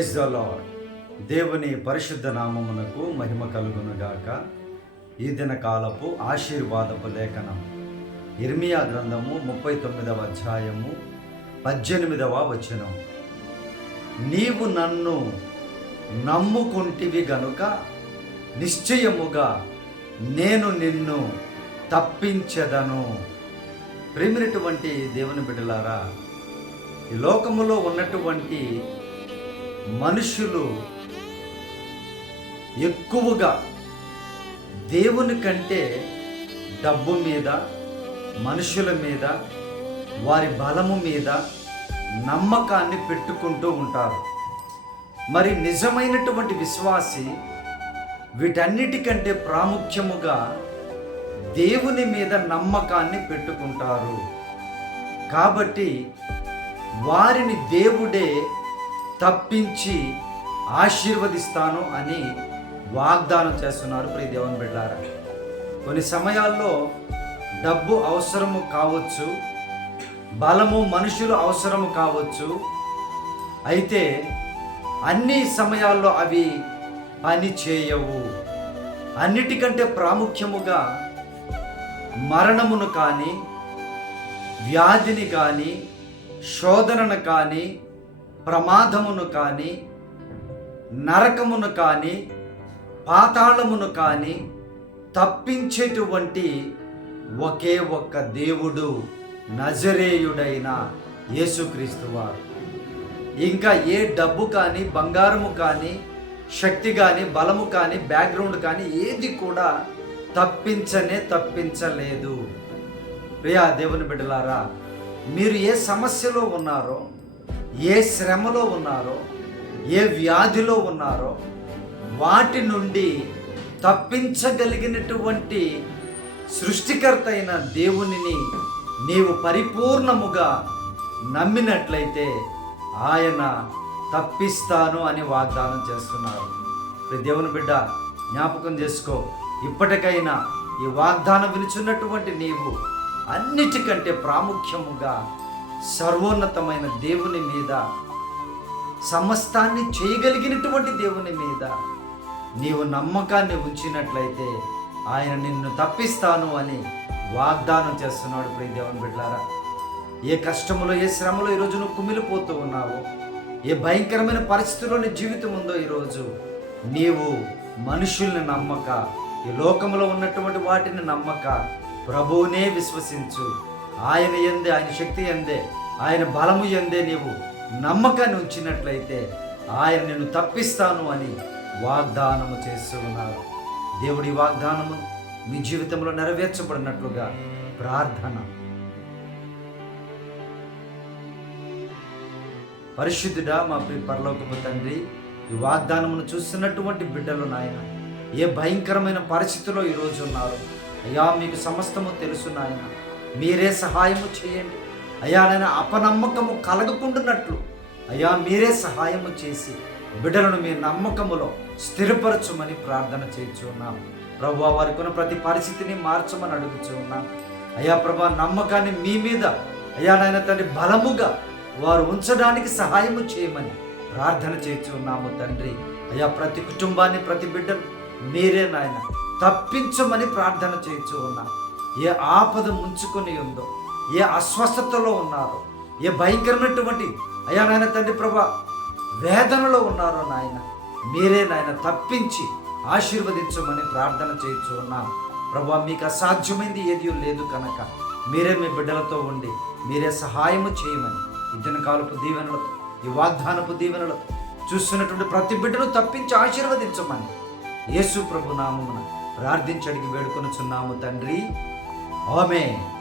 Praise the lord దేవుని పరిశుద్ధ నామమునకు మహిమ కలుగునుగాక. ఈ దిన కాలపు ఆశీర్వాదపు లేఖనం. ఇర్మియా గ్రంథము ముప్పై తొమ్మిదవ అధ్యాయము పద్దెనిమిదవ వచనం. నీవు నన్ను నమ్ముకుంటివి గనుక నిశ్చయముగా నేను నిన్ను తప్పించదను. ప్రేమినటువంటి దేవుని బిడ్డలారా ఈ లోకములో ఉన్నటువంటి మనుషులు ఎక్కువగా దేవుని కంటే డబ్బు మీద మనుషుల మీద వారి బలము మీద నమ్మకాన్ని పెట్టుకుంటూ ఉంటారు. మరి నిజమైనటువంటి విశ్వాసి వీటన్నిటికంటే ప్రాముఖ్యముగా దేవుని మీద నమ్మకాన్ని పెట్టుకుంటారు. కాబట్టి వారిని దేవుడే తప్పించి ఆశీర్వదిస్తాను అని వాగ్దానం చేస్తున్నారు ప్రియ దేవుని బిడ్డారా. కొన్ని సమయాల్లో డబ్బు అవసరము కావచ్చు బలము మనుషులు అవసరము కావచ్చు. అయితే అన్ని సమయాల్లో అవి పని చేయవు అన్నిటికంటే ప్రాముఖ్యముగా మరణమును కానీ వ్యాధిని కానీ శోధనను కానీ ప్రమాదమును కానీ నరకమును కానీ పాతాళమును కానీ తప్పించేటువంటి ఒకే ఒక్క దేవుడు నజరేయుడైన యేసుక్రీస్తు వారు. ఇంకా ఏ డబ్బు కానీ బంగారము కానీ శక్తి కానీ బలము కానీ బ్యాక్గ్రౌండ్ కానీ ఏది కూడా తప్పించనే తప్పించలేదు. ప్రియా దేవుని బిడ్డలారా మీరు ఏ సమస్యలో ఉన్నారో ఏ శ్రమలో ఉన్నారో ఏ వ్యాధిలో ఉన్నారో వాటి నుండి తప్పించగలిగినటువంటి సృష్టికర్త అయిన దేవునిని నీవు పరిపూర్ణముగా నమ్మినట్లయితే ఆయన తప్పిస్తాను అని వాగ్దానం చేస్తున్నారు. దేవుని బిడ్డ జ్ఞాపకం చేసుకో ఇప్పటికైనా ఈ వాగ్దానం విలుచున్నటువంటి నీవు అన్నిటికంటే ప్రాముఖ్యముగా సర్వోన్నతమైన దేవుని మీద సమస్తాన్ని చేయగలిగినటువంటి దేవుని మీద నీవు నమ్మకాన్ని ఉంచినట్లయితే ఆయన నిన్ను తప్పిస్తాను అని వాగ్దానం చేస్తున్నాడు ప్రియ దేవుని బిడ్డారా ఏ కష్టములో ఏ శ్రమలో ఈరోజు నువ్వు కుమిలిపోతూ ఉన్నావో ఏ భయంకరమైన పరిస్థితుల్లో నీ జీవితం ఉందో ఈరోజు నీవు మనుషుల్ని నమ్మక ఈ లోకంలో ఉన్నటువంటి వాటిని నమ్మక ప్రభువునే విశ్వసించు. ఆయన ఎందే ఆయన శక్తి ఎందే ఆయన బలము ఎందే నీవు నమ్మకాన్ని ఉంచినట్లయితే ఆయన నిన్ను తప్పిస్తాను అని వాగ్దానము చేస్తూ ఉన్నారు. దేవుడి వాగ్దానము మీ జీవితంలో నెరవేర్చబడినట్లుగా ప్రార్థన. పరిశుద్ధుడా మా ప్రియ పరలోకపు తండ్రి ఈ వాగ్దానమును చూస్తున్నటువంటి బిడ్డలు నాయన ఏ భయంకరమైన పరిస్థితిలో ఈరోజు ఉన్నారు? అయ్యా మీకు సమస్తము తెలుసు నాయన. మీరే సహాయము చేయండి. అయ్యా నాయన అపనమ్మకము కలగకుండానట్లు. అయ్యా మీరే సహాయము చేసి బిడ్డలను మీ నమ్మకములో స్థిరపరచమని ప్రార్థన చేయించు ప్రభు వారికి ఉన్న ప్రతి పరిస్థితిని మార్చమని అడుగుచూ ఉన్నాం. అయ్యా ప్రభా నమ్మకాన్ని మీ మీద అయ్యా నాయన తండ్రి బలముగా వారు ఉంచడానికి సహాయము చేయమని ప్రార్థన చేస్తున్నాము ఉన్నాము తండ్రి. అయ్యా ప్రతి కుటుంబాన్ని ప్రతి బిడ్డను మీరే నాయన తప్పించమని ప్రార్థన చేస్తూ ఉన్నాం ఏ ఆపద ముంచుకొని ఉందో ఏ అస్వస్థతలో ఉన్నారో ఏ భయంకరమైనటువంటి అయ్యా నాయన తండ్రి ప్రభా వేదనలో ఉన్నారో నాయన మీరే నాయన తప్పించి ఆశీర్వదించమని ప్రార్థన చేయించు ఉన్నాం ప్రభా మీకు అసాధ్యమైంది ఏది లేదు కనుక మీరే మీ బిడ్డలతో ఉండి మీరే సహాయము చేయమని ఇద్దరు కాలపు దీవెనలతో ఈ వాగ్దానపు దీవెనలతో చూస్తున్నటువంటి ప్రతి బిడ్డను తప్పించి ఆశీర్వదించమని యేసు ప్రభు నామమున ప్రార్థించడికి వేడుకొనుచున్నాము తండ్రి. Amém.